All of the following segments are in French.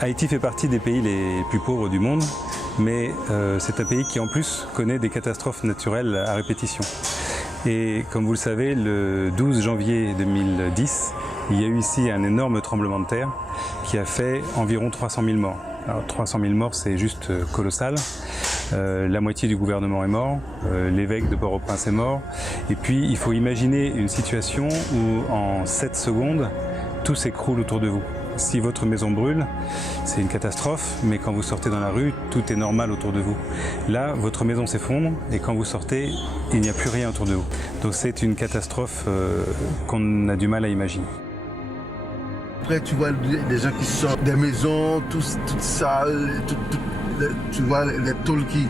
Haïti fait partie des pays les plus pauvres du monde, mais c'est un pays qui en plus connaît des catastrophes naturelles à répétition. Et comme vous le savez, le 12 janvier 2010, il y a eu ici un énorme tremblement de terre qui a fait environ 300 000 morts. Alors 300 000 morts, c'est juste colossal. La moitié du gouvernement est mort, l'évêque de Port-au-Prince est mort. Et puis il faut imaginer une situation où en 7 secondes, tout s'écroule autour de vous. Si votre maison brûle, c'est une catastrophe, mais quand vous sortez dans la rue, tout est normal autour de vous. Là, votre maison s'effondre et quand vous sortez, il n'y a plus rien autour de vous. Donc c'est une catastrophe qu'on a du mal à imaginer. Après, tu vois des gens qui sortent des maisons, toutes sales, tu vois les tôles qui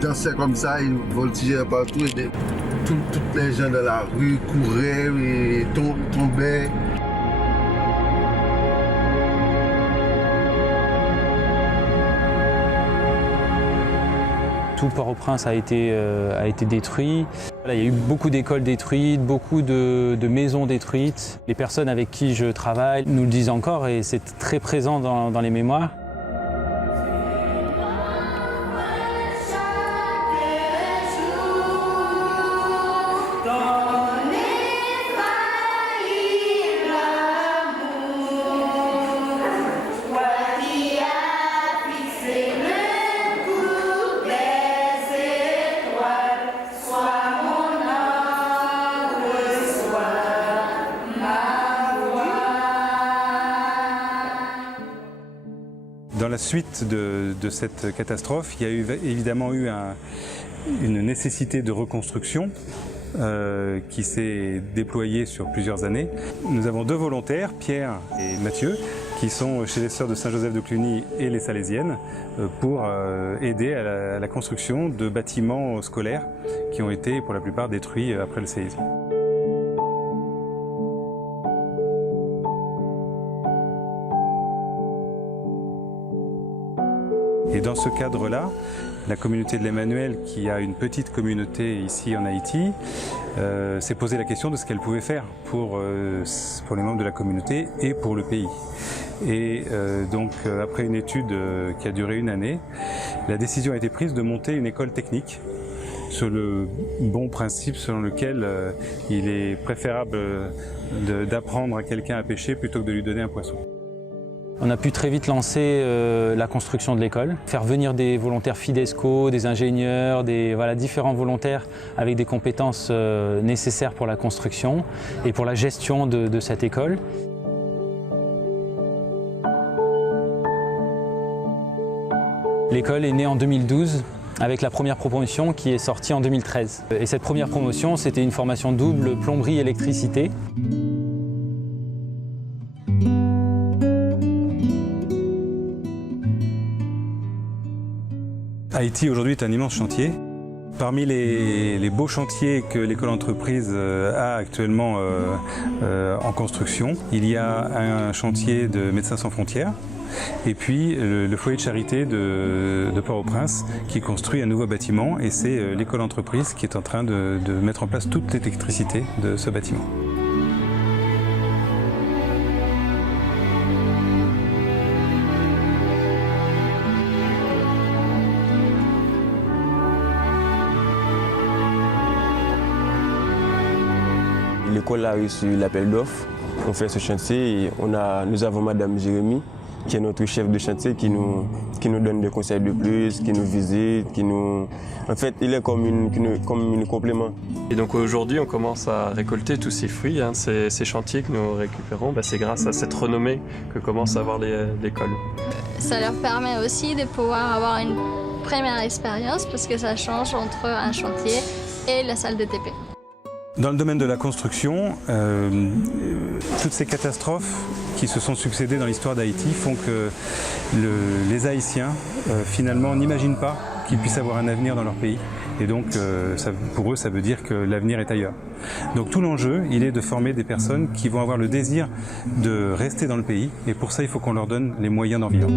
dansaient comme ça, ils voltigeaient partout. Et toutes les gens dans la rue couraient et tombaient. Tout Port-au-Prince a été détruit. Il y a eu beaucoup d'écoles détruites, beaucoup de maisons détruites. Les personnes avec qui je travaille nous le disent encore et c'est très présent dans les mémoires. Dans la suite de cette catastrophe, il y a évidemment eu une nécessité de reconstruction qui s'est déployée sur plusieurs années. Nous avons 2 volontaires, Pierre et Mathieu, qui sont chez les Sœurs de Saint-Joseph de Cluny et les Salésiennes pour aider à la construction de bâtiments scolaires qui ont été pour la plupart détruits après le séisme. Et dans ce cadre-là, la communauté de l'Emmanuel, qui a une petite communauté ici en Haïti, s'est posé la question de ce qu'elle pouvait faire pour les membres de la communauté et pour le pays. Et donc, après une étude qui a duré 1 année, la décision a été prise de monter une école technique sur le bon principe selon lequel il est préférable d'apprendre à quelqu'un à pêcher plutôt que de lui donner un poisson. On a pu très vite lancer la construction de l'école, faire venir des volontaires FIDESCO, des ingénieurs, différents volontaires avec des compétences nécessaires pour la construction et pour la gestion de cette école. L'école est née en 2012 avec la première promotion qui est sortie en 2013. Et cette première promotion, c'était une formation double plomberie-électricité. Haïti aujourd'hui est un immense chantier. Parmi les beaux chantiers que l'école entreprise a actuellement en construction, il y a un chantier de Médecins sans frontières et puis le foyer de charité de Port-au-Prince qui construit un nouveau bâtiment et c'est l'école entreprise qui est en train de mettre en place toute l'électricité de ce bâtiment. L'école a reçu l'appel d'offres, on fait ce chantier et nous avons Madame Jérémy qui est notre chef de chantier qui nous donne des conseils de plus, qui nous visite, En fait, il est comme une complément. Et donc aujourd'hui, on commence à récolter tous ces fruits, ces chantiers que nous récupérons, c'est grâce à cette renommée que commence à avoir l'école. Ça leur permet aussi de pouvoir avoir une première expérience parce que ça change entre un chantier et la salle de TP. Dans le domaine de la construction, toutes ces catastrophes qui se sont succédées dans l'histoire d'Haïti font que les Haïtiens, finalement, n'imaginent pas qu'ils puissent avoir un avenir dans leur pays. Et donc, pour eux, ça veut dire que l'avenir est ailleurs. Donc tout l'enjeu, il est de former des personnes qui vont avoir le désir de rester dans le pays. Et pour ça, il faut qu'on leur donne les moyens d'en vivre.